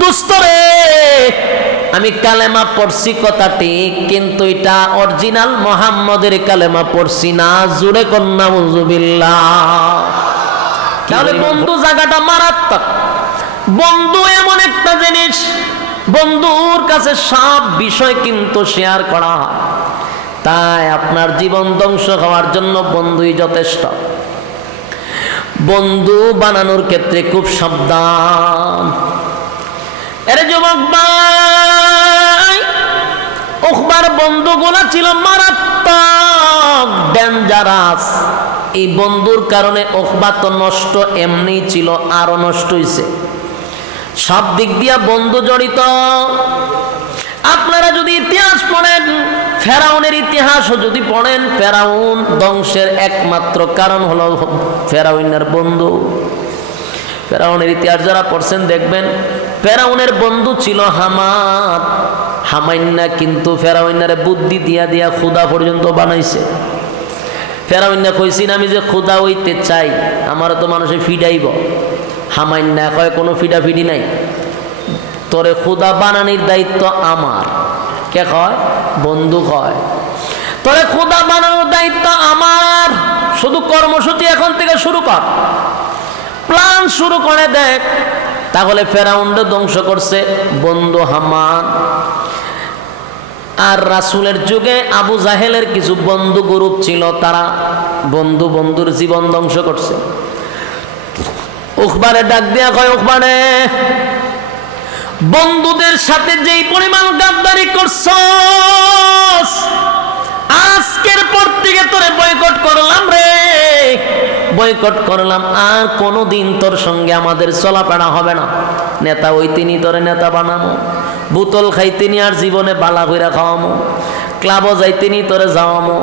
দোস্ত রে, আমি কালেমা পড়ছি কথা ঠিক, কিন্তু এটা অরিজিনাল মুহাম্মদের কালেমা পড়ছি না। জোরে কন্না নাউজুবিল্লাহ। তাহলে বন্ধু জায়গাটা মারাত্মক। বন্ধু এমন একটা জিনিস, বন্ধুর কাছে সব বিষয় কিন্তু শেয়ার করা হয়। তাই আপনার জীবন ধ্বংস হওয়ার জন্য বন্ধুই যথেষ্ট। বন্ধু বানানোর ক্ষেত্রে খুব সাবধান। এর যুবক ভাই, উকবার বন্ধুগুলা ছিল মারাত্মক, ডেঞ্জারাস। এই বন্ধুর কারণে উকবা তো নষ্ট এমনি ছিল, আরো নষ্ট হয়েছে। সব দিক দিয়া বন্ধু জড়িত। আপনারা যদি ইতিহাস পড়েন, ফেরাউনের ইতিহাসও যদি পড়েন, ফেরাউন ধ্বংসের একমাত্র কারণ হলো ফেরাউনের বন্ধু। ফেরাউনের ইতিহাস যারা পড়ছেন দেখবেন, ফেরাউনের বন্ধু ছিল হামান। হামাইন্না কিন্তু ফেরাউনের বুদ্ধি দিয়া দিয়া খুদা পর্যন্ত বানাইছে। ফেরাউন্না কইছিন আমি যে খুদা হইতে চাই, আমার তো মানুষে ফিডাইব। হামাইন্না কয় কোনো ফিডাফিডি নাই, তোরে খুদা বানানির দায়িত্ব আমার। কে কয়? বন্ধু কয় তোরে খুদা বানানোর দায়িত্ব আমার, শুধু কর্মসূচি এখন থেকে শুরু কর, প্ল্যান শুরু করে দেখ। তাহলে ফেরাউনকে ধ্বংস করছে বন্ধু হামান। আর রাসূলের যুগে আবু জাহেলের কিছু বন্ধু গ্রুপ ছিল, তারা বন্ধুর জীবন ধ্বংস করছে। উকবারে ডাক দিয়া কয়, উকবারে বন্ধুদের সাথে যেই পরিমাণ গাদ্দারি করছস, আজকের পর থেকে তোরে বয়কট করলাম রে, বয়কট করলাম। আর কোনোদিন তোর সঙ্গে আমাদের চলাফেরা হবে না। নেতা ওই তিনি তোরে নেতা বানামো, বোতল খাইতেনি আর জীবনে বালা কইরা খাওয়ামো, ক্লাবও যাইতেনি তোরে যাওয়ামো।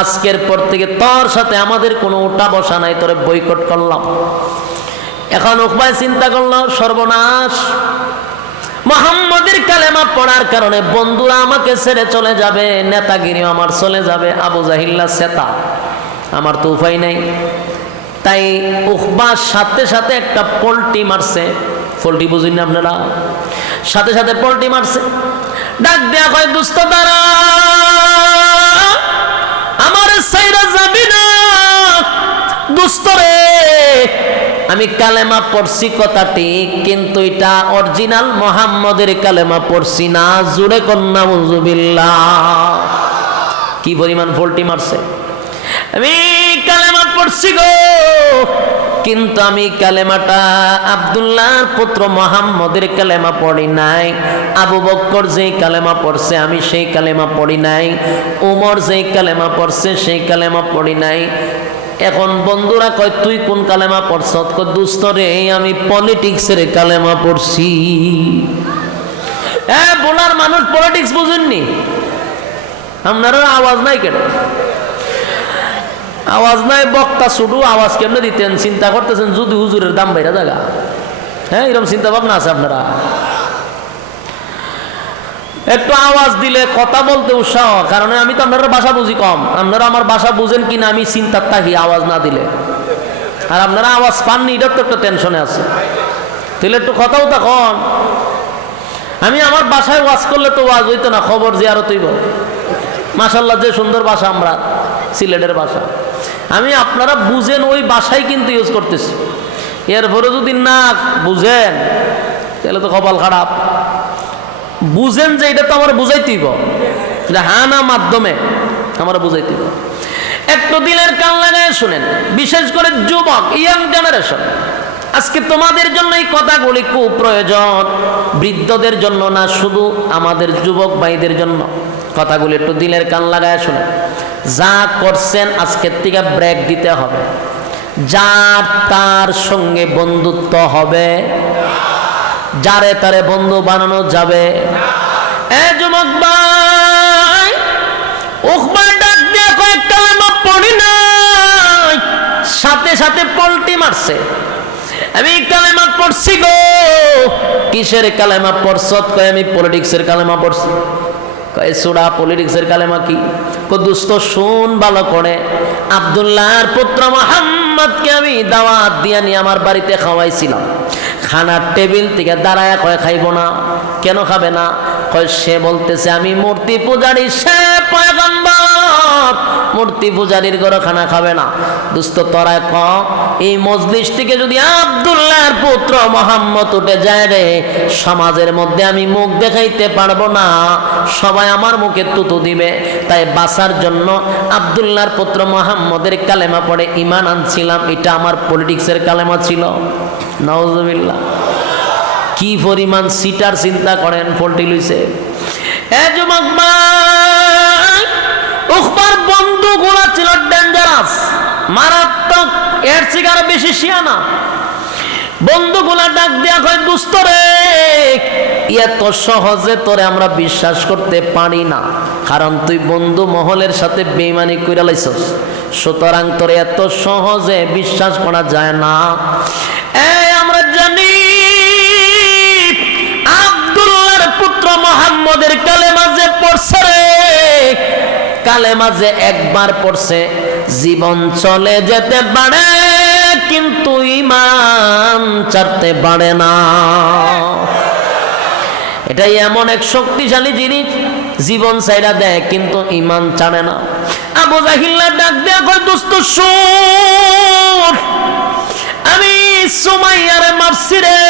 আজকের পর থেকে তোর সাথে আমাদের কোনো উঠা বসা নাই, তোরে বয়কট করলাম। এখন উকবা চিন্তা করলো, সর্বনাশ, মুহাম্মদের কালেমা পড়ার কারণে বন্ধুরা আমাকে ছেড়ে চলে যাবে, নেতাগিরি আমার চলে যাবে, আবু জাহিল্লা সেতা, আমার তো উপায় নাই। তাই উকবার সাথে সাথে একটা পল্টি মারছে। পল্টি বুঝুন না আপনারা? সাথে সাথে পল্টি মারছে। ডাক দেয়া কয়, দুস্ত তারা আমার সাইরা যাবি না দুস্ত রে, আমি কালেমা পড়ছি কথা ঠিক, কিন্তু এটা অরিজিনাল মুহাম্মদের কালেমা পড়ছি না। জোরে কন্না নাউজুবিল্লাহ। কি পরিমাণ পল্টি মারছে! আমি কালেমা পড়ছি গো, কিন্তু আমি কালেমাটা আব্দুল্লাহর পুত্র মুহাম্মদের কালেমা পড়ি নাই। আবু বকর যেই কালেমা পড়ছে আমি সেই কালেমা পড়ি নাই। ওমর যেই কালেমা পড়ছে সেই কালেমা পড়ি নাই। এখন বন্ধুরা কয়, তুই কোন কালেমা পড়ছ? কয়, দোস্ত রে, আমি পলিটিক্সের কালেমা পড়ছি। বলার মানুষ পলিটিক্স বুঝেননি? আপনারা আওয়াজ নাই কেন? আওয়াজ নাই, বক্তা শুধু আওয়াজ কেমনে দিতেন? চিন্তা করতেছেন যদি হুজুরের দাম বাইরা জায়গা। হ্যাঁ, এরকম চিন্তা ভাবনা আছে আপনারা? একটু আওয়াজ দিলে কথা বলতে উৎসাহ, কারণ আমি তো আপনারা ভাষা বুঝি কম। আপনারা আমার ভাষা বুঝেন কিনা আমি চিন্তার থাকি আওয়াজ না দিলে। আর আপনারা আওয়াজ পাননি, এটার তো একটা টেনশনে আছে। তাহলে একটু কথাও তখন আমি আমার বাসায় ওয়াজ করলে তো ওয়াজ হইতো না, খবর জিয়ারত হইব। মাশাআল্লাহ, যে সুন্দর ভাষা আমরা, সিলেটের ভাষা। আমি আপনারা বুঝেন ওই ভাষাই কিন্তু ইউজ করতেছি। এরপরে যদি না বুঝেন তাহলে তো কপাল খারাপ। বুঝেন যে এটা তো আমার বুঝাইতেইব, হ্যাঁ না মাধ্যমে আমার বুঝাইতেইব। একটু দিলের কান লাগায় শুনেন, বিশেষ করে যুবক, ইয়াং জেনারেশন। আজকে তোমাদের জন্য এই কথাগুলি খুব প্রয়োজন, বৃদ্ধদের জন্য না, শুধু আমাদের যুবক ভাইদের জন্য কথাগুলি একটু দিলের কান লাগায় শুনেন। যা করছেন আজকের থেকে ব্রেক দিতে হবে। যার তার সঙ্গে বন্ধুত্ব হবে, যারে তারে বন্ধু বানানো যাবে। যুবক ভাই, উকবা ডাক দিয়ে কয়েক কালেমা পড়ি নাই, সাথে সাথে পল্টি মারছে। আমি কালেমা পড়ছি গো। কিসের কালেমা পড়ছ? কয়, আমি পলিটিক্সের কালেমা পড়ছি। কয়, সুরা পলিটিক্সের কালেমা কি? দোস্ত শুন ভালো করে, আব্দুল্লাহর পুত্র মুহাম্মদকে আমি দাওয়াত দিয়া নিয়ে আমার বাড়িতে খাওয়াইছিলাম। খানার টেবিল থেকে দাঁড়ায় কয় খাইব না। কেন খাবে না? কয় সে বলতেছে আমি মূর্তি পূজারী, সে পয়গম্বর, মূর্তি পূজারীর ঘরে খানা খাবে না। দোস্ত তোরা ক এই মজলিস থেকে যদি আব্দুল্লাহর পুত্র মুহাম্মদ উঠে যায় রে, সমাজের মধ্যে আমি মুখ দেখাইতে পারবো না, সবাই আমার মুখে তুতু দিবে। তাই বাঁচার জন্য আব্দুল্লাহর পুত্র মুহাম্মদের কালেমা পড়ে ঈমান আনছিলাম। এটা আমার পলিটিক্সের কালেমা ছিল। নাউজুবিল্লাহ। কি পরিমাণ সিটার চিন্তা করেন পল্টি লইছে। এ যুবক ভাই, উখবার বন্ধুগুলা ছিল ডেঞ্জারাস, মারাত্মক, এর থেকে আরো বেশি শিয়ানা। বন্ধুগুলা ডাক দিয়া কয় দোস্ত রে, এত সহজে তোরে আমরা বিশ্বাস করতে পারি না, কারণ তুই বন্ধু মহলের সাথে বেঈমানি কইরা লাইছস, সুতরাং তোরে এত সহজে বিশ্বাস করা যায় না। আমরা জানি আব্দুল্লাহর পুত্র মুহাম্মদের কালেমা যে পড়ছে রে, কালেমা যে একবার পড়ছে জীবন চলে যেতে পারে, কিন্তু ঈমান ছাড়তে পারে না। এটাই এমন এক শক্তিশালী জিনিস, জীবন ছাইরা দেয় কিন্তু ঈমান ছাড়ে না। আবু জাহিল্লা ডাক দেয়া কয় দোস্ত শুন, আমি সুমাইয়ারে মারছি রে।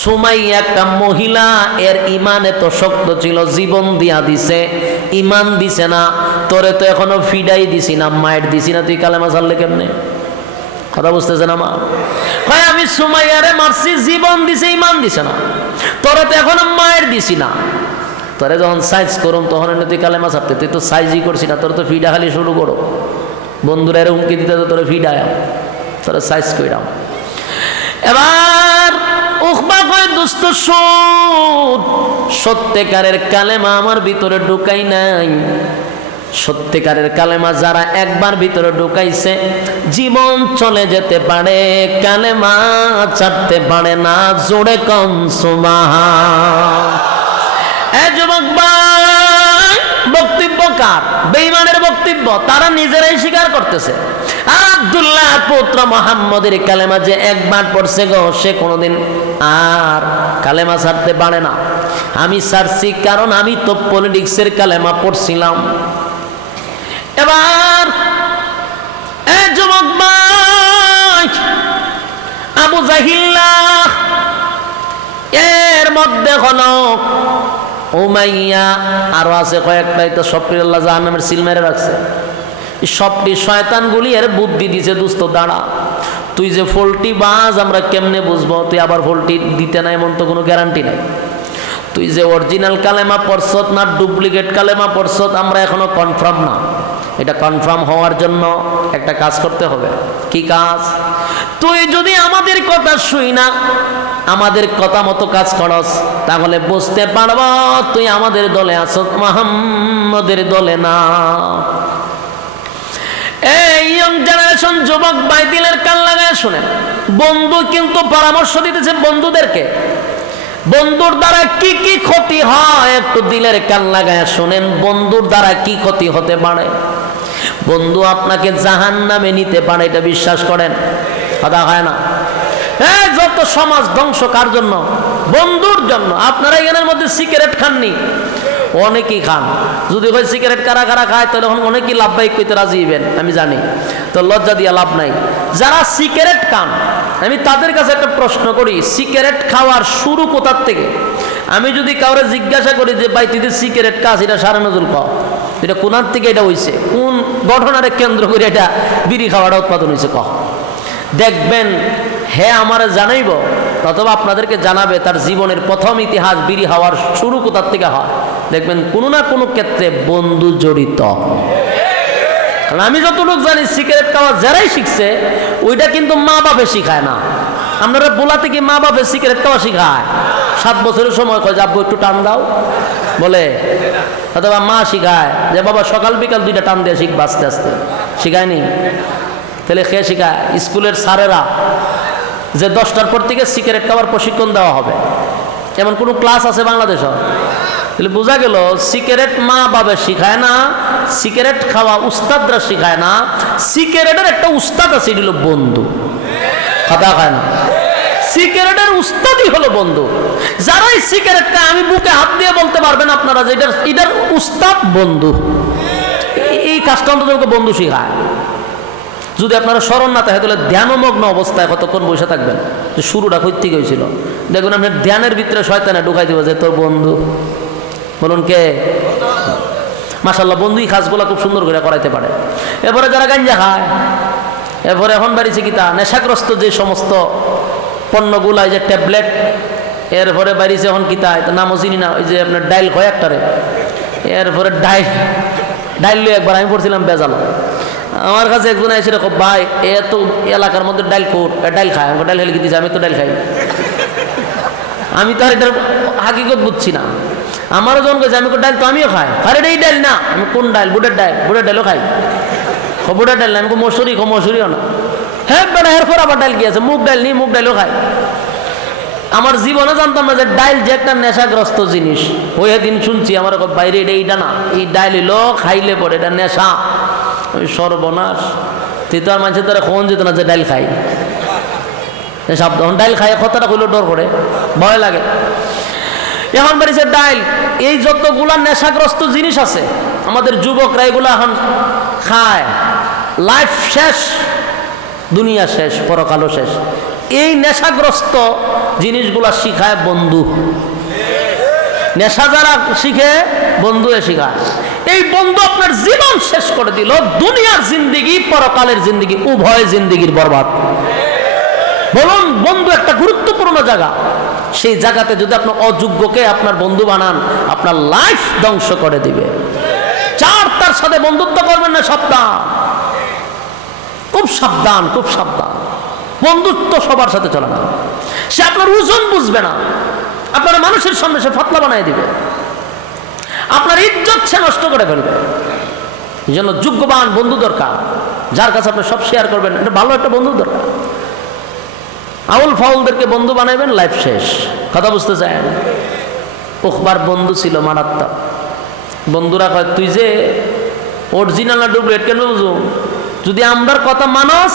সুমাইয়া একটা মহিলা, এর ঈমান এত শক্ত ছিল, জীবন দিয়া দিছে, ঈমান দিছে না। তোরে তো এখনো ফিডাই দিছি না, মায়ের দিছি না, তুই কালেমা ছাড়লে কেমনে? কথা বুঝতেছে না মা? হয় আমি সুমাইয়ারে মারছি, জীবন দিছে, ঈমান দিছে না, তোরে তো এখনো মায়ের দিছি না। তোরে যখন সাইজ করুম তখন তুই কালেমা ছাড়তে, তুই তো সাইজই করছি না, তোর তো ফিডা খালি শুরু করো। বন্ধুরা এর হুমকি দিতে তোরে ফিডায়, তোরা সাইজ কইরাম। এবার উখবা কয় দোস্ত শুন, সত্যিকারের কালেমা আমার ভিতরে ঢুকাই নাই। সত্যিকারের কালেমা যারা একবার ভিতরে ঢুকাইছে, জীবন চলে যেতে পারে, কালেমা ছাড়তে পারে না। জোরে কম সুবহান। এ যুবক ভাই, বক্তব্য কার? বেঈমানের বক্তব্য, তারা নিজেরাই স্বীকার করতেছে। আব্দুল্লাহ পুত্র মুহাম্মদের কালেমা যে একবার পড়ছে গো, সে কোনোদিন আর কালেমা ছাড়তে পারে না। আমি ছাড়ছি কারণ আমি তো পলিটিক্সের কালেমা পড়ছিলাম। এবার যুবক ভাই, আবু জাহিল্লা এর মধ্যে হলো উমাইয়া, আরো আছে কয়েকটা, তো সবটি আল্লাহ জাহান্নামের সিল মেরে রাখছে। সবটি শয়তানগুলি এর বুদ্ধি দিছে, দোস্ত দাঁড়া, তুই যে ফল্টি বাজ আমরা কেমনে বুঝবো? তুই আবার ফল্টি দিতে নাই এমন তো কোনো গ্যারান্টি নাই। তুই যে অরিজিনাল কালেমা পড়ছত না ডুপ্লিকেট কালেমা পড়ছত আমরা এখনো কনফার্ম না। এটা কনফার্ম হওয়ার জন্য একটা কাজ করতে হবে। কি কাজ? তুই যদি আমাদের কথা শুই না, আমাদের কথা মতো কাজ করস, তাহলে বুঝতে পারব তুই আমাদের দলে আসত, মুহাম্মদের দলে না। এই ইয়ং জেনারেশন যুবক ভাই, দিলের কান লাগায় শুনেন। বন্ধু কিন্তু পরামর্শ দিতেছে বন্ধুদেরকে, বন্ধুর দ্বারা কি কি ক্ষতি হয় একটু দিলের কান লাগায় শুনেন। বন্ধুর দ্বারা কি ক্ষতি হতে পারে? বন্ধু আপনাকে জাহান্নামে নিতে পারে, এটা বিশ্বাস করেন? কথা হয় না? যত সমাজ ধ্বংস কার জন্য? বন্ধুর জন্য। আপনারা এখানের মধ্যে সিগারেট খাননি? অনেকেই খান। যদি হয় সিগারেট কারা কারা খায়, তাহলে অনেকেই লাভবাহিক কইতে রাজি হইবেন, আমি জানি। তো লজ্জা দিয়া লাভ নাই। যারা সিগারেট খান, আমি তাদের কাছে একটা প্রশ্ন করি, সিগারেট খাওয়ার শুরু কোথার থেকে? আমি যদি কাউরে জিজ্ঞাসা করি যে ভাই তুই সিগারেট খাস, এটা সারা নজরুল খাও, এটা কোনার থেকে এটা হইছে, কোন ঘটনারে কেন্দ্র করে এটা বিড়ি খাওয়াটা উৎপাদন হয়েছে, কহ। দেখবেন হ্যাঁ আমার জানাইব, অথবা আপনাদেরকে জানাবে তার জীবনের প্রথম ইতিহাস বিড়ি খাওয়ার শুরু কোথার থেকে হয়। দেখবেন কোনো না কোনো ক্ষেত্রে বন্ধু জড়িত। কারণ আমি যতটুকু জানি সিগারেট খাওয়া যারাই শিখছে, ওইটা কিন্তু মা বাপে শিখায় না। আপনারা বলা থেকে মা বাপে সিগারেট খাওয়া শিখায়। 7 বছরের সময় কয় যাবো একটু টান দাও বলে, অথবা মা শিখায় যে বাবা সকাল বিকাল 2টা টান দিয়ে শিখবা, আস্তে আস্তে। শিখায়নি? তাহলে খেয়ে শিখায় স্কুলের স্যারেরা যে 10টার পর থেকে সিগারেট খাওয়ার প্রশিক্ষণ দেওয়া হবে, এমন কোনো ক্লাস আছে বাংলাদেশে? তাহলে বোঝা গেল সিগারেট মা বাবা শিখায় না, সিগারেট খাওয়া উস্তাদরা শিখায় না। সিগারেটের একটা উস্তাদ আছে, এটা হলো বন্ধু। কথা খায় না। সিগারেটের উস্তাদই হলো বন্ধু। যারাই সিগারেটটা আমি বুকে হাত দিয়ে বলতে পারবেন আপনারা যে এটার উস্তাদ বন্ধু। এই কাজটা অন্তত বন্ধু শিখায়। যদি আপনারা স্মরণ না থাকে তাহলে ধ্যানমগ্ন অবস্থায় কতক্ষণ বসে থাকবেন, যে শুরুটা কই থেকে হয়েছিল, দেখবেন আপনার ধ্যানের ভিতরে শয়তানে ঢুকাই দেবে যে তোর বন্ধু। বলুন কে? মাশাআল্লাহ, বন্ধু এই কাজগুলো খুব সুন্দর করে করাইতে পারে। এরপরে যারা গাঞ্জা খায়, এরপরে এখন বাড়িছে কিতা নেশাগ্রস্ত যে সমস্ত পণ্যগুলা, যে ট্যাবলেট, এরপরে বাড়িছে এখন কিতা নামও চিনি না, ওই যে আপনার ডাইল হয় একটারে, এরপরে ডাইল লিয়ে একবার আমি পড়ছিলাম বেজাল। আমার কাছে একজন এসে রেখো, ভাই এত এলাকার মধ্যে ডাইল কোট ডাইল খায়, আমাকে ডাইল খেলে কি দিচ্ছে, আমি তো ডাইল খাই। আমি তো আর এটার হাকিকত বুঝছি না। আমারও যখন গেছে আমি ডাইল তো আমিও খাই, আরে এই ডাইল না, আমি কোন ডাইল? বুটের ডাইল। বুটের ডাইলও খাই। বুটের ডাইল না, আমি মসুরিও না। হ্যাঁ বেটা, এরপর আবার ডাইল কি আছে? মুগ ডাইল নি, মুগ ডাইলও খাই। আমার জীবনে জানতাম না যে ডাইল যে একটা নেশাগ্রস্ত জিনিস। ওই দিন শুনছি আমার বাইরে এইটা না, এই ডাইল এলো খাইলে পরে এটা নেশা। ওই সর্বনাশ, তুই তো আর মানুষের দ্বারা কোন যেত না যে ডাইল খাই। সাবধান, ডাইল খাই কথাটা কইলো ডর করে, ভয় লাগে। এখন বাড়িছে ডাইল। এই যতগুলা নেশাগ্রস্ত জিনিস আছে আমাদের যুবকরা এগুলো এখন খায়। লাইফ শেষ, দুনিয়া শেষ, পরকালও শেষ। এই নেশাগ্রস্ত জিনিসগুলা শিখায় বন্ধু। নেশা যারা শিখে, বন্ধু শিখায়। এই বন্ধু আপনার জীবন শেষ করে দিল, দুনিয়ার জিন্দিগি পরকালের জিন্দিগি উভয় জিন্দিগির বরবাদ। বলুন, বন্ধু একটা গুরুত্বপূর্ণ জায়গা। সেই জায়গাতে যদি আপনি অযোগ্যকে আপনার বন্ধু বানান, আপনার লাইফ ধ্বংস করে দিবে। তার সাথে বন্ধুত্ব করবেন না, সাবধান, খুব সাবধান, খুব সাবধান। বন্ধুত্ব সবার সাথে চলে না। সে আপনার ওজন বুঝবে না, আপনার মানুষের সামনে সে ফাতলা বানিয়ে দিবে, আপনার ইজ্জত সে নষ্ট করে ফেলবে। এই জন্য যোগ্যবান বন্ধু দরকার, যার কাছে আপনি সব শেয়ার করবেন। এটা ভালো একটা বন্ধু দরকার। আউল ফাউলদেরকে বন্ধু বানাইবেন, লাইফ শেষ। কথা বুঝতে চান? উকবার বন্ধু ছিল মারাত্মক। বন্ধুরা কয়, তুই যে অরিজিনাল না ডুপ্লিকেট কেন বুঝুম? যদি আমরার কথা মানস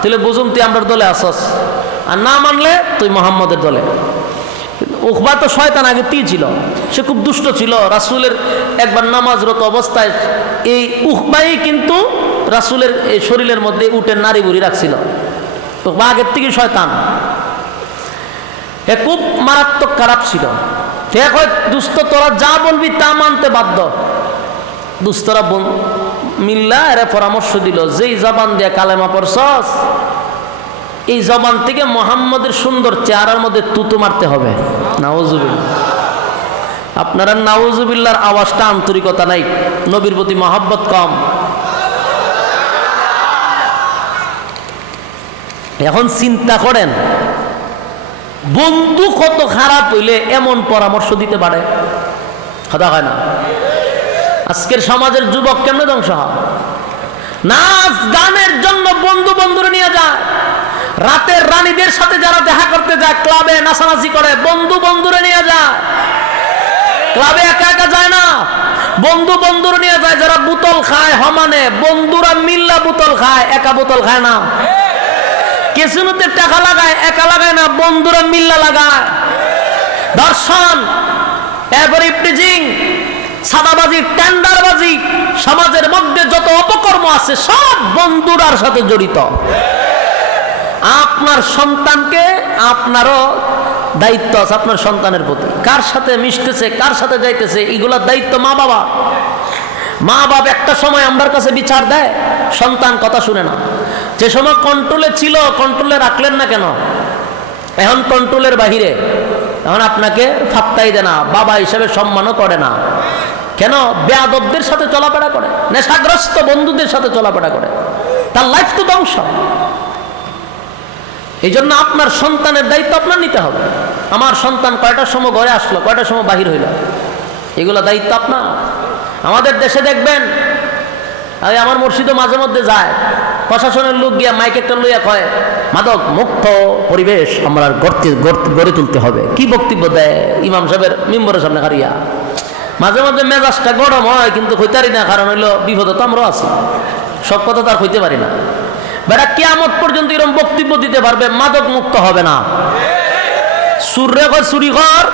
তাহলে বুঝুম তুই আমরার দলে আসস, আর না মানলে তুই মোহাম্মদের দলে। উকবা তো শয়তান আগে তি ছিল, সে খুব দুষ্ট ছিল। রাসূলের একবার নামাজরত অবস্থায় এই উকবাই কিন্তু রাসূলের এই শরীরের মধ্যে উটের নারী বুড়ি রাখছিল। উকবা আগের থেকে শয়তান, এ খুব মারাত্মক খারাপ ছিল। দুস্থ তোরা যা বলবি তা মানতে বাধ্য। দুস্থরা মিল্লা এরা পরামর্শ দিল, যেই জবান দিয়ে কালেমা পড়ছস, এই জবান থেকে মুহাম্মদের সুন্দর চেহারার মধ্যে তুতু মারতে হবে। নাউজুবিল্লাহ। আপনারা নাউজুবিল্লাহর আওয়াজটা আন্তরিকতা নাই, নবীর প্রতি মহব্বত কম। এখন চিন্তা করেন, বন্ধু কত খারাপ হইলে এমন পরামর্শ দিতে পারে? কথা হয় না? আজকের সমাজের যুবক কেমনে ধ্বংস হয়? নাচ গানের জন্য বন্ধু বন্ধুরে নিয়ে যায়। রাতের রানীদের সাথে যারা দেখা করতে যায়, ক্লাবে নাচানাচি করে, বন্ধু বন্ধুরে নিয়ে যায়। ক্লাবে একা একা যায় না, বন্ধু বন্ধুরে নিয়ে যায়। যারা বোতল খায় সমানে, বন্ধুরা মিল্লা বোতল খায়, একা বোতল খায় না। কেসিনোতে টাকা লাগায়, একা লাগায় না, বন্ধুরা মিল্লা লাগায়। দর্শন, এরপরে ইফটিজিং, সাদাবাজি, টেন্ডারবাজি, সমাজের মধ্যে যত অপকর্ম আছে সব বন্ধুরার সাথে জড়িত। আপনার সন্তানকে, আপনারও দায়িত্ব আছে আপনার সন্তানের প্রতি। কার সাথে মিশতেছে, কার সাথে যাইতেছে, এগুলোর দায়িত্ব মা বাবা। মা বাবা একটা সময় আমার কাছে বিচার দেয়, সন্তান কথা শুনে না। যে সময় কন্ট্রোলে ছিল, কন্ট্রোলে রাখলেন না কেন? এখন কন্ট্রোলের বাহিরে, এখন আপনাকে ফাত্তাই দেয় না, বাবা হিসেবে সম্মানও করে না। কেন? বেয়াদবদের সাথে চলাফেরা করে, নেশাগ্রস্ত বন্ধুদের সাথে চলাফেরা করে, তার লাইফ তো ধ্বংস। এই জন্য আপনার সন্তানের দায়িত্ব আপনার নিতে হবে। আমার সন্তান কয়টার সময় ঘরে আসলো, কয়টার সময় বাহির হইল, এগুলো দায়িত্ব আপনার। আমাদের দেশে দেখবেন, আমার মসজিদও মাঝে মধ্যে যায়, প্রশাসনের লোক গিয়া মাইক একটা লইয়া কয়, মাদক মুক্ত পরিবেশ আমরা গড়ে তুলতে হবে। কি বক্তব্য দেয় ইমাম সাহেবের মিম্বরের সামনে হারিয়া। মাঝে মাঝে মেজাজটা গরম হয়, কিন্তু হইতারি না, কারণ হইলো বিপদে তো আমরাও আছি, সব কথা তো আর হইতে পারি না। বেটা কিয়ামত পর্যন্ত এরকম বক্তব্য দিতে পারবে, মাদক মুক্ত হবে না। সুররে কয় চুরি কর,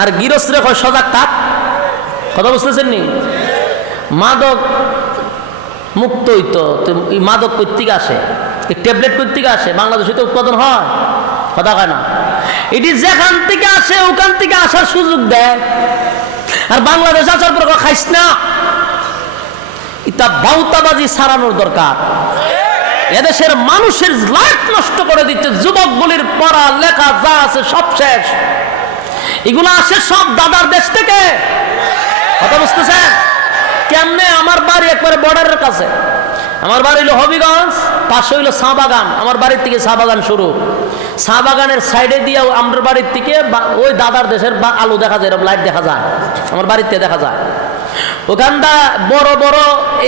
আর গিরস্ত্রে কয় সজাগ থাক। কথা বুঝতেছেন নি? মাদক মুক্ত হইতো, এই মাদক কর্তৃক আসে, এই ট্যাবলেট কর্তৃক আসে, বাংলাদেশে তো উৎপাদন হয়, কথা কয় না। এটি যেখান থেকে আসে ওখান থেকে আসার সুযোগ দেয়, আর বাংলাদেশ আসার পর খাইস না। এটা বাউতাবাজি সারানোর দরকার। এদেশের মানুষের লাইফ নষ্ট করে দিচ্ছে, যুবক বলির পড়া লেখা যা আছে সব শেষ। এগুলো আসে সব দাদার দেশ থেকে। কথা বুঝতেছেন? কেমনে? আমার বাড়ি একবারে বর্ডারের কাছে, আমার বাড়ি হলো হবিগঞ্জ, পাশে হইলো চা বাগান। আমার বাড়ির থেকে চা বাগান শুরু, চা বাগানের সাইডে দিয়ে আমার বাড়ির থেকে ওই দাদার দেশের আলু দেখা যায়, এরকম লাইট দেখা যায়, আমার বাড়ির থেকে দেখা যায়। ওখানটা বড় বড়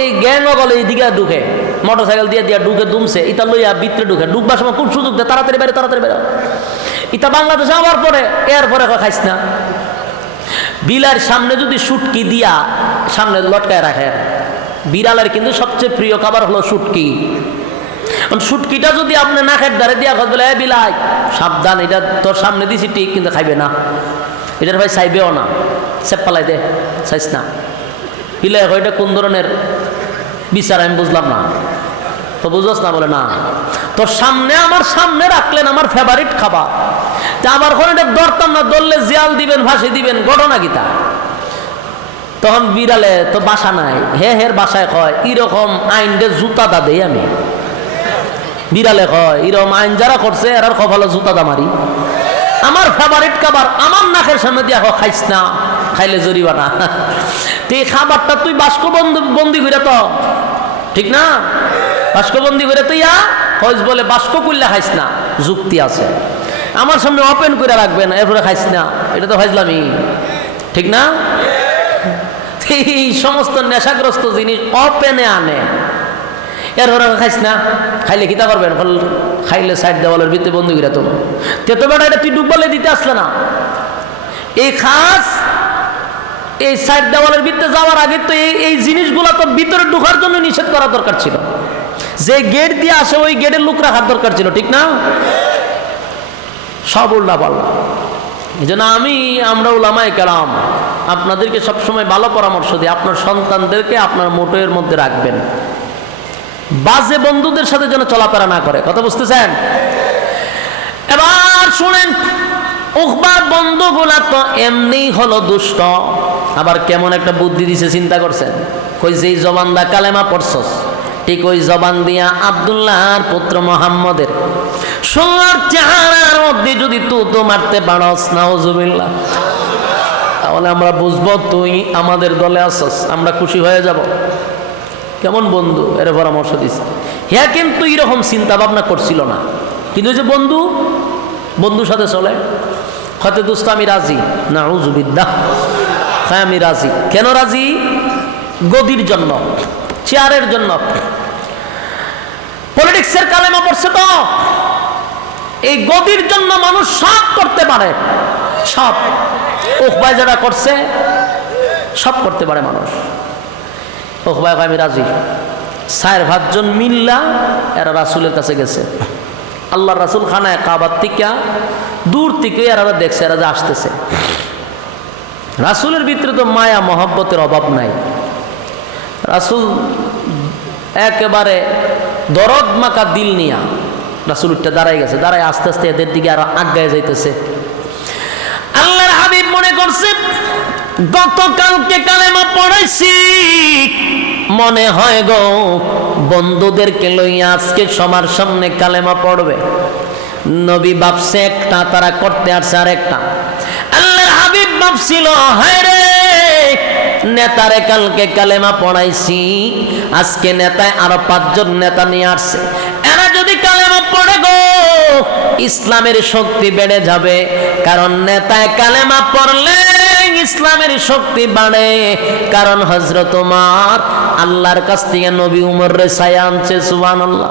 এই গ্যাংগল এইদিকে ঢুকে, মোটর সাইকেল দিয়ে দিয়ে ঢুকে দুমছে, ইটা লইয়া ভিতরে ঢুকে, ঢুকবার সময় খুব সুযোগ দেয়, তাড়াতাড়ি বেরো তাড়াতাড়ি বেরো। ইটা বাংলাদেশে আবার পরে এরপরে খাইস না। বিলার সামনে যদি শুটকি দিয়া সামনে লটকায় রাখে, বিড়ালের কিন্তু সবচেয়ে প্রিয় খাবার হলো শুটকি। শুটকিটা যদি আপনি নাকের দ্বারে দিয়া খাস, বলে বিলাই সাবধান, এটা তোর সামনে দিছি ঠিক, কিন্তু খাইবে না, এটার ভাই চাইবেও না, সেপ পালাই দে, চাইস না। বিলাই এটা কোন ধরনের বিচার আমি বুঝলাম না। তো বুঝোস না? বলে না, তোর সামনে আমার সামনে রাখলেন আমার ফেভারিট খাবার, তা আবার কোনো এটা ধরতাম না, ধরলে জিয়াল দিবেন, ফাঁসি দিবেন, ঘটনা গীতা। তখন বিড়ালে তো বাসা নাই, হের বাসায় কয় এরকম আইনদের জুতা দা দেই আমি। বিড়ালে কয় এরকম আইন যারা করছে এরার কপালে জুতা দা মারি। আমার ফেভারিট খাবার আমার নাকের সামনে দিয়া খাইস না, খাইলে জরিমানা। তুই খাবারটা তুই বাস্ক বন্দি করে, তো ঠিক না? বাস্কবন্দি করে তুই হজ বলে বাস্ক করলে খাইস না, যুক্তি আছে। আমার সামনে ওপেন করে রাখবেন, এরপরে খাইস না, এটা তো ফাইজলামি, ঠিক না? এই সমস্ত নেশাগ্রস্ত জিনিস ওপেনে আনে, এরপরে খাইস না, খাইলে কিতা করবেন? খাইলে সাইড দেওয়ালের ভিতরে বন্ধু করে তো তেতো বেটা, এটা তুই ডুবলে দিতে আসলে না। এই খাস এই সাইড দেওয়ালের ভিতরে যাওয়ার আগে তো এই জিনিসগুলো তো ভিতরে ঢোকার জন্য নিষেধ করা দরকার ছিল। যে গেট দিয়ে আসে ওই গেটের লোক রাখার দরকার ছিল, ঠিক না? সব উল্টা পাল্লা। এই জন্য আমরা উলামায়ে কেরাম আপনাদেরকে সবসময় ভালো পরামর্শ দিই, আপনার সন্তানদেরকে আপনার মোটের মধ্যে রাখবেন, বাজে বন্ধুদের সাথে যেন চলাফেরা না করে। কথা বুঝতেছেন? এবার শুনেন, উকবার বন্ধুগুলা তো এমনি হলো দুষ্ট, আবার কেমন একটা বুদ্ধি দিছে চিন্তা করছেন? কই যেই জবান দা কালেমা পড়ছস, ঠিক ওই জবান দিয়া আব্দুল্লাহর পুত্র মুহাম্মদের সুন্দর চেহারার মধ্যে যদি তো মারতে পারস, নাউজুবিল্লাহ, তাহলে আমরা বুঝবো তুই আমাদের দলে আসস, আমরা খুশি হয়ে যাব। কেমন বন্ধু, এর পরামর্শ দিছে। হ্যাঁ, কিন্তু এরকম চিন্তা ভাবনা করছিল না, কিন্তু যে বন্ধুর সাথে চলে, হয়তো দোস্ত আমি রাজি, নাউজুবিল্লাহ, হ্যাঁ আমি রাজি। কেন রাজি? গদির জন্য, চেয়ারের জন্য, পলিটিক্সের কালেমা পড়ছে তো। এই গদির জন্য মানুষ সব করতে পারে, সব। উকবায় যারা করছে সব করতে পারে মানুষ। উকবায় আমি রাজি। 4-5 জন মিল্লা এরা রাসূলের কাছে গেছে। আল্লাহ রাসূল খানায় কাবার থেকে দূর থেকে এরা দেখছে, এরা যে আসতেছে। রাসূলের ভিতরে তো মায়া মহব্বতের অভাব নাই। রাসূল একেবারে দরদ মাকা দিল নিয়া রাসূল উঠে দাঁড়াই গেছে, দাঁড়ায় আস্তে আস্তে এদের দিকে আরো আগায় যাইতেছে। আল্লাহর হাবিব মনে করছে গতকালকে কালেমা পড়াইছি, মনে হয় গো বন্ধুদেরকে লইয়া আজকে সবার সামনে কালেমা পড়বে। নবী ভাবছে একটা, তারা করতে আসছে আর একটা। আল্লাহর হাবিব ভাবছিল হায় রে, নেতারে কালকে কালেমা পড়াইছি, আজকে নেতায় আরো 5 জন নেতা নিয়ে আসছে, এরা যদি কালেমা পড়ে গো ইসলামের শক্তি বেড়ে যাবে। কারণ নেতায় কালেমা পড়লে ইসলামের শক্তি বাড়ে, কারণ হযরত ওমর আল্লাহর কাছ থেকে নবী উমর রে ছায়া আনছে। সুবহানাল্লাহ।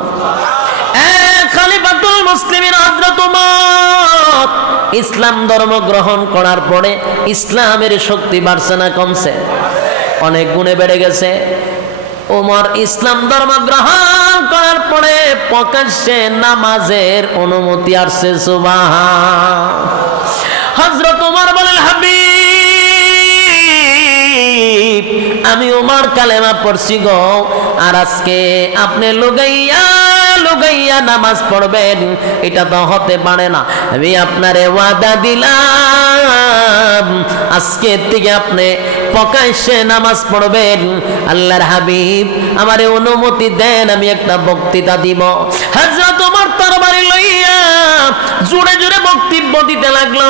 খলিফাতুল মুসলিমিন হযরত ওমর ইসলাম ধর্ম গ্রহণ করার পরে ইসলামের শক্তি বাড়ছে না কমছে? অনেক গুণে বেড়ে গেছে। ওমর ইসলাম ধর্ম গ্রহণ করার পরে প্রকাশ্যে নামাজের অনুমতি আসছে। সুবহান। হযরত ওমর বলেন, হাবিব আমি ওমর কালেমা পড়ছি গো, আর আজকে আপনি লুগাইয়া নামাজ পড়বেন, এটা তো হতে পারে না। আমি আপনারে ওয়াদা দিলাম আজকে থেকে আপনি প্রকাশ্যে নামাজ পড়বেন। আল্লাহর হাবিব আমারে অনুমতি দেন, আমি একটা বক্তৃতা দিব। হযরত ওমর তরবারি লইয়া জোরে জোরে বক্তব্য দিতে লাগলো।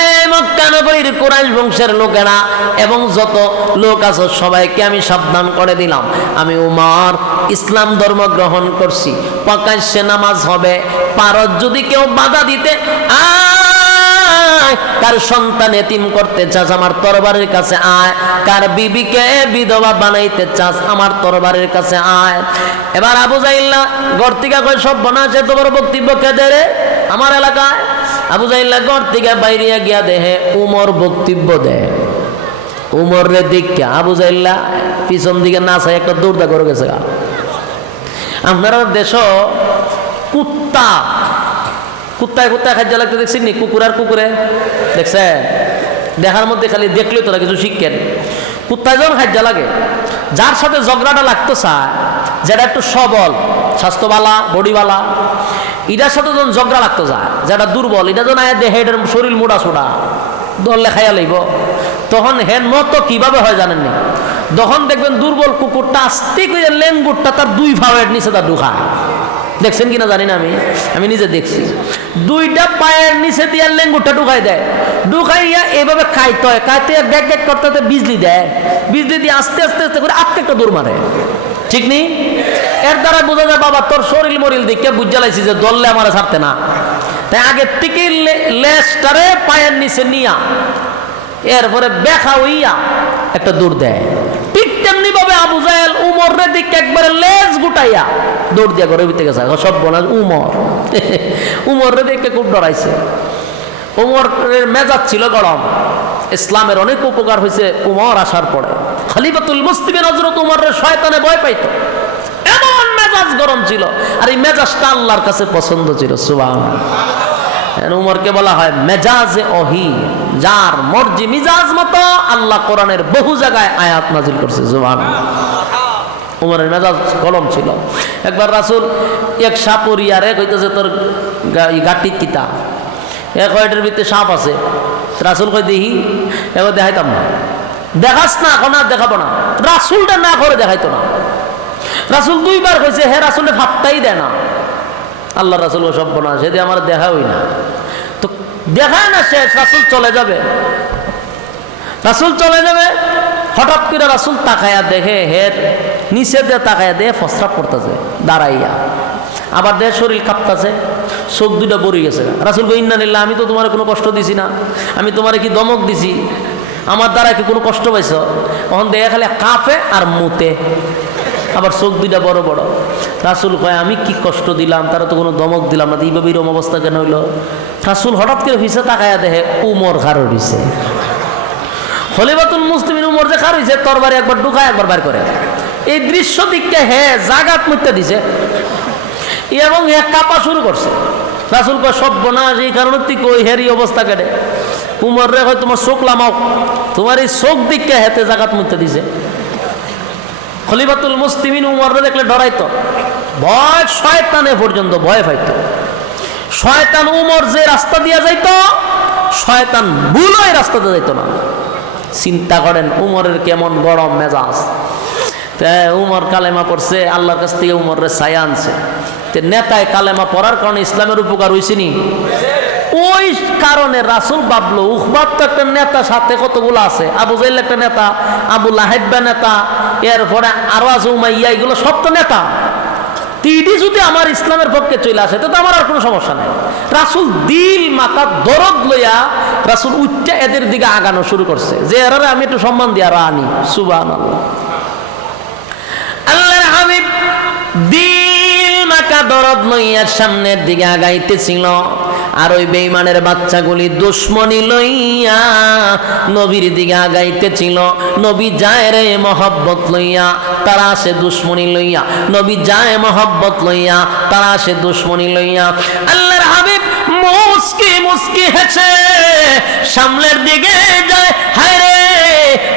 এই মক্কা নগরীর কুরাইশ বংশের লোকেরা এবং যত লোক আছে সবাইকে আমি সাবধান করে দিলাম, আমি ওমর ইসলাম ধর্ম গ্রহণ করছি, প্রকাশ্যে নামাজ হবে। পারত যদি কেউ বাধা দিতে, কার সন্তান এতিম করতে চাস আমার তরবারের কাছে আয়, কার বিবিকে বিধবা বানাইতে চাস আমার তরবারের কাছে আয়। এবার আবু জাইল্লা ঘর থেকে কয়, সব বানাচ্ছে এত বড় বক্তব্য কে দেয় রে আমার এলাকায়? আবু জাইল্লা ঘর থেকে বাইরে গিয়া দেহে উমর বক্তব্য দেয়। উমর রে দিকে আবু জাইল্লা পিছন দিকে না চাই একটা দৌড়দা করে গেছে। আপনারা দেশ কুত্তায় খাদ্য লাগতে দেখছেন নি? কুকুর আর কুকুরে দেখছে, দেখার মধ্যে খালি দেখলেই তোরা কিছু শিখেন। কুত্তায় যখন খাদ্য লাগে, যার সাথে ঝগড়াটা লাগতো চায়, যেটা একটু সবল স্বাস্থ্যবালা বডিওয়ালা, এটার সাথে যখন ঝগড়া লাগতো যায়, যেটা দুর্বল, এটা যখন আয় দেহে এটার শরীর মোটা সোটা দললে খাইয়া লইব, তখন হেন মতো কিভাবে হয় জানেননি? তখন দেখবেন দুর্বল কুকুরটা আস্তে করে লেঙ্গুরটা তার দুই ভাবের নিচে তার ঢুকায়। দেখছেন কিনা জানি না, আমি নিজে দেখছি। দুইটা পায়ের নিচে দিয়ে লেঙ্গুরটা ঢুকাই দেয়, ঢুকাইয়া এভাবে খাইতে হয়, খাইতে ব্যাগ ব্যাগ করতে বিজলি দেয়, বিজলি দিয়ে আস্তে আস্তে আস্তে করে আটকে একটা দৌড় মারে। ঠিক নেই? এর দ্বারা বোঝা যায় বাবা তোর শরীর মরিল দিকে বুঝা লাইছি যে দললে আমার ছাড়তে না, তাই আগের থেকে লেজটারে পায়ের নিচে নিয়া এরপরে বেখা হইয়া একটা দৌড় দেয়। ঠিক তেমনি ভাবে আবু জাহেল উমরের দিকে একবারে লেজ গুটাইয়া দৌড় দিয়া ঘরের ভিতরে গেছে। সব বনাস উমরের দিকে খুব ডরাইছে। উমরের মেজাজ ছিল গরম। ইসলামের অনেক উপকার হয়েছে উমর আসার পরে। খলিফাতুল মুসলিমিন হযরত উমরের শয়তানে ভয় পাইতো, এমন মেজাজ গরম ছিল। আর এই মেজাজটা আল্লাহর কাছে পছন্দ ছিল। সুবহানাল্লাহ। উমরকে বলা হয় মেজাজে ওহি, যার মর্জি মিজাজ মতো আল্লাহ কোরআনের বহু জায়গায় আয়াত নাজিল করছে। সুবহানাল্লাহ। উমরের মেজাজ গরম ছিল। একবার রাসূল এক সাপরিয়ারে কইতেছে তোর গাটির কিতা এক হয়টার ভিতরে সাপ আছে। রাসূল কই দেখি, এবার দেখাইতাম না। দেখাস না, এখন আর দেখাবো না। রাসূলটা না করে দেখাইতো না। রাসূল দুইবার কইছে, হে রাসূলের ভাবটাই দেয় না। আল্লাহ রাসূল সব না, সেদি আমার দেখা হই না, তো দেখায় না শেষ। রাসূল চলে যাবে, রাসূল চলে যাবে। হঠাৎ করে রাসূল তাকায়া দেখে হের নিচে দিয়ে তাকায়া দিয়ে ফসরাপ করতেছে দাঁড়াইয়া, আবার দেহ শরীর কাঁপতেছে, চোখ দুইটা পড়ে গেছে। রাসূল কই ইন্না লিল্লাহ, আমি তো তোমার কোনো কষ্ট দিছি না, আমি তোমার কি দমক দিছি? আমার দ্বারা কি কোনো কষ্ট পাইছ? তখন দেখে খালি কাঁপে আর মুতে, আবার চোখ দুইটা বড় বড়। রাসূল কয় আমি কি কষ্ট দিলাম? তারা তো কোনো দমক দিলাম না, এইভাবে এরকম অবস্থা কেন হইল? রাসূল হঠাৎ করে ভিসে তাকায়া দেখে উমর খাড় হইছে। খলিফাতুল মুসলিমিন উমর যে খাড় হইছে, তরবারি একবার ঢুকায় একবার বার করে। এই দৃশ্য দিককে জাগাত মুতে দিছে এবং কাঁপা শুরু করছে। রাসূল কয় সর্বনাশ, এই কারণে তুই কই হেরি অবস্থা কেটে? উমর রে কয় তোমার চোখ লামাও, তোমার এই চোখ দিককে হেতে জাগাত মুতে দিছে। খলিফাতুল মুসলিমিন উমররে দেখলে ডরাইতো, ভয় শয়তানে পর্যন্ত ভয় পাইতো। শয়তান উমর যে রাস্তা দিয়া যাইতো, শয়তান ভুলই রাস্তাতে যাইতো না। চিন্তা করেন উমরের কেমন গরম মেজাজ। উমর কালেমা পড়ছে, আল্লাহর কাছ থেকে উমর রে ছায়া আনছে। নেতায় কালেমা পড়ার কারণে ইসলামের উপকার হয়েছে নি? ওই কারণে রাসূল ভাবলো উখবাত তো একটা নেতা, সাথে কতগুলো আছে, আবু জাহেল একটা নেতা, আবু লাহাব নেতা, এরপরে আরো আছে উমাইয়া, এগুলো সব তো নেতা। তিডি যদি আমার ইসলামের পক্ষে চলে আসে তো আমার আর কোনো সমস্যা নাই। রাসূল দিল মাথা দরদ লইয়া রাসূল উচ্চা এদের দিকে আগানো শুরু করছে যে এরা আমি একটু সম্মান দিয়া রানি। সুবহানাল্লাহ। আল্লাহর হাবিব দিল মাথা দরদ লইয়া সামনের দিকে আগাইতেছিল। আর ওই বেঈমানের বাচ্চাগুলি দুশমনি লইয়া নবীর দিকে আগাইতেছিল। নবী যায় রে মহব্বত লইয়া, তারা আসে দুশমনি লইয়া। নবী যায় মহব্বত লইয়া, তারা আসে দুশমনি লইয়া। আল্লাহর হাবিব মুস্কি মুস্কি হেসে সামনের দিকে যায়। হায় রে,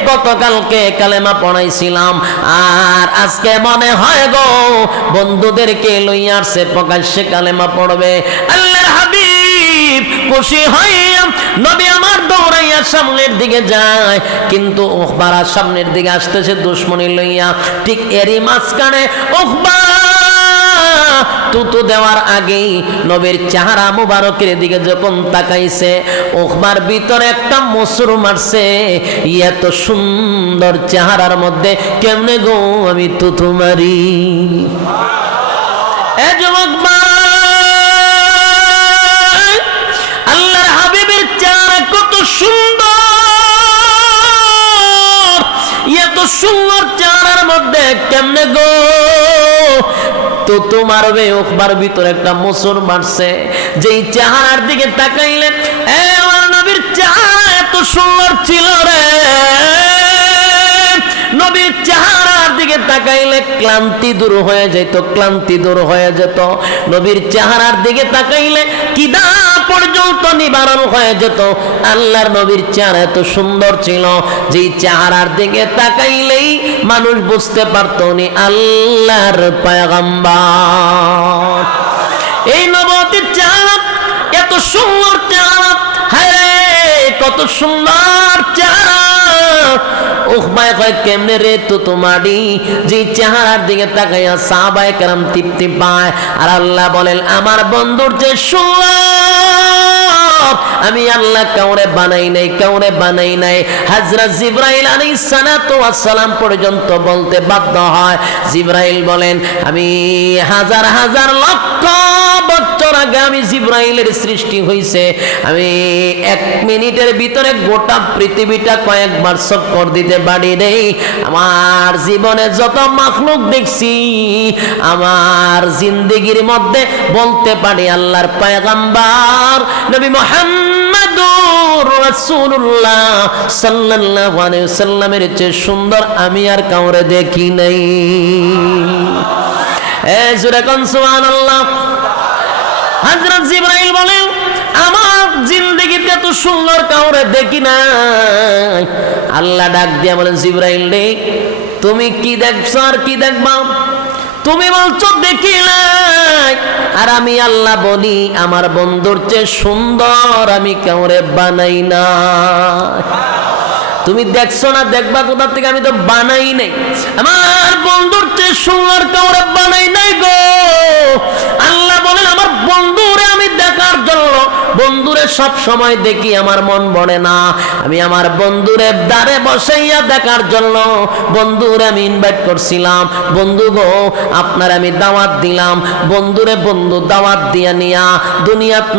গতকালকে কালেমা পড়াইছিলাম, আর আজকে মনে হয় গো বন্ধুদেরকে লইয়া আসছে প্রকাশ্যে কালেমা পড়বে। আল্লাহর হাবিব খুশি হইয়া নবী আমার দৌড়াইয়া সামনের দিকে যায়, কিন্তু উকবার সামনের দিকে আসতেছে দুশমনি লইয়া। ঠিক এরই মাঝখানে উকবা তুতু দেওয়ার আগেই নবীর চেহারা মুবারকের দিকে যখন তাকাইছে, উকবার ভিতরে একটা মসুর মারছে। এত সুন্দর চেহারার মধ্যে কেমনে গো আমি তুতু মারি? এ যুবক ভাই, আল্লাহর হাবিবের চেহারা কত সুন্দর, এত সুন্দর চেহারার মধ্যে কেমনে গো তুতু মারবে? উকবার ভিতরে একটা মোসর মারছে। যেই চেহারার দিকে তাকাইলেন, আমার নবীর চেহারা এত সুন্দর ছিল রে। নবীর চেহারার দিকে তাকাইলে ক্লান্তি দূর হয়ে যেত, ক্লান্তি দূর হয়ে যেত। নবীর চেহারার দিকে তাকাইলে কিদা পর্যন্ত নিবারণ হয়ে যেত। আল্লাহর নবীর চেহারা এত সুন্দর ছিল, যেই চেহারার দিকে তাকাইলেই মানুষ বুঝতে পারত উনি আল্লাহর পয়গম্বর। এই নবতির চেহারা এত সুন্দর চেহারা, হায় কত সুন্দর চেহারা। উকবায় কয় কেমনে রে তো তোমারি? যে চেহারার দিকে তাকাইয়া সাহাবায়ে কেরাম তৃপ্তি পায়। আর আল্লাহ বলেন আমার বন্ধুর যে সুন্দর, আমি আল্লাহ কাউরে বানাই নাই, কাউরে বানাই নাই। হযরত জিবরাইল আলাইহিস সালাতু ওয়াস সালাম পর্যন্ত বলতে বাধ্য হয়। জিবরাইল বলেন আমি হাজার হাজার লক্ষ বছর আগে আমি জিবরাইলের সৃষ্টি হইছে। আমি 1 মিনিটের ভিতরে গোটা পৃথিবীটা কয়েকবার চক্কর দিতে পারি রে। আমার জীবনে যত মাখলুক দেখছি, আমার জিন্দেগির মধ্যে বলতে পারি আল্লাহর পয়গম্বর নবী মুহাম্মদুর রাসূলুল্লাহ সাল্লাল্লাহু আলাইহি ওয়াসাল্লামের চেয়ে সুন্দর আমি আর কাউরে দেখি নাই। জোরে কোন সুবহানাল্লাহ। হযরত জিবরাইল বলেন আমার জিন্দেগিতে এত সুন্দর কাউরে দেখি নাই। আল্লাহ ডাক দিয়া বলেন জিবরাইল রে, তুমি কি দেখছো আর কি দেখবা? তুমি বলছো দেখি নাই, আর আমি আল্লাহ বলি আমার বন্ধুর চেয়ে সুন্দর আমি কাউরে বানাই না। তুমি দেখছো না, দেখবা কোথা থেকে? আমি তো বানাই নাই, আমার বন্ধুর চেয়ে সুন্দর কাউরে বানাই নাই গো। আল্লাহ বলেন আমার বন্ধুরে আমি দেখার জন্য, বন্ধুরে সব সময় দেখি আমার মন ভরে না। আমি আমার বন্ধুরে দ্বারে বসাইয়া দেখার জন্য বন্ধুরে আমি ইনভাইট করছিলাম। বন্ধু গো আপনার আমি দাওয়াত দিলাম। বন্ধুরে বন্ধু দাওয়াত দিয়া নিয়া দুনিয়াত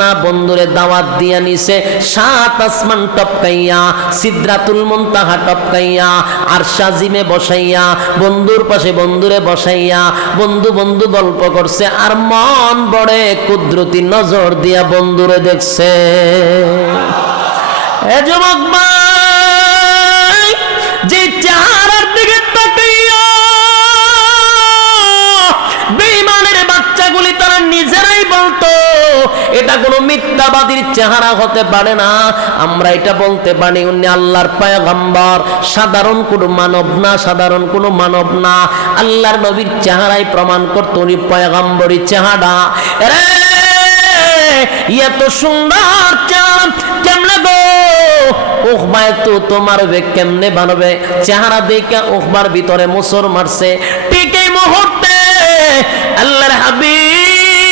না বন্ধুরে দাওয়াত দিয়া নিছে 7 আসমান টপকাইয়া, সিদরাতুল মুনতাহা টপকাইয়া, আরশ আজিমে বসাইয়া, বন্ধুর পাশে বন্ধুরে বসাইয়া বন্ধু বন্ধু গল্প করছে, আর মন বড়ে কুদরতি নজর দিয়া বন্ধুরে দেখছে। এ যুবক ভাই, যে চেহারার দিকে তাকাইয়া বেঈমানের বাচ্চাগুলি তারা নিজেরাই বলতো এটা কোনো মিথ্যাবাদীর চেহারা হতে পারে না, আমরা এটা বলতে পারি উনি আল্লাহর পয়গম্বর, সাধারণ কোনো মানব না, সাধারণ কোনো মানব না। আল্লাহর নবীর চেহারাই প্রমাণ করত উনি পয়গম্বরী চেহারা। এত সুন্দর চেহারা কেমনে গো উকবায় তো তোমার কেমনে বানবে? চেহারা দেখে উকবার ভিতরে মোসর মারছে। ঠিক এই মুহূর্তে আল্লাহর হাবিব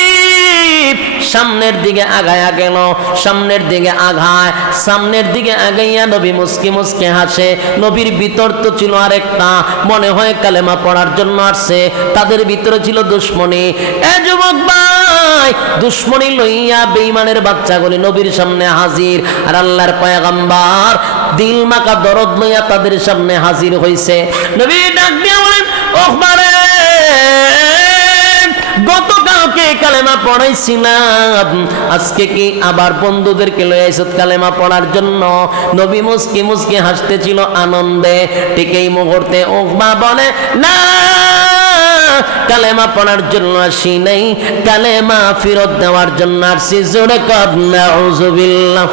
সামনের দিকে আগায়া গেল, সামনের দিকে আগায়, সামনের দিকে আগাইয়া নবী মুস্কি মুস্কি হাসে। নবীর ভিতর তো ছিল আরেকটা, মনে হয় কালেমা পড়ার জন্য আসছে, তাদের ভিতরে ছিল দুশমনি। এ যুবক ভাই, দুশমনি লইয়া বেঈমানের বাচ্চাগুলি নবীর সামনে হাজির, আর আল্লাহর পয়গম্বর দিল মাকা দরদ লইয়া তাদের সামনে হাজির হইছে। নবী ডাক দিয়া বলেন উকবারে গতকালকে কালেমা পড়াইছিলাম, আজকে কি আবার বন্ধুদেরকে লয়ে আইছত কালেমা পড়ার জন্য? নবী মুস্কি মুস্কি হাসতেছিল আনন্দে। ঠিক এই মুহূর্তে উকবা বলে, না, কালেমা পড়ার জন্য আসি নাই, কালেমা ফেরত দেওয়ার জন্য আসছি। জোরে কর নাউজুবিল্লাহ।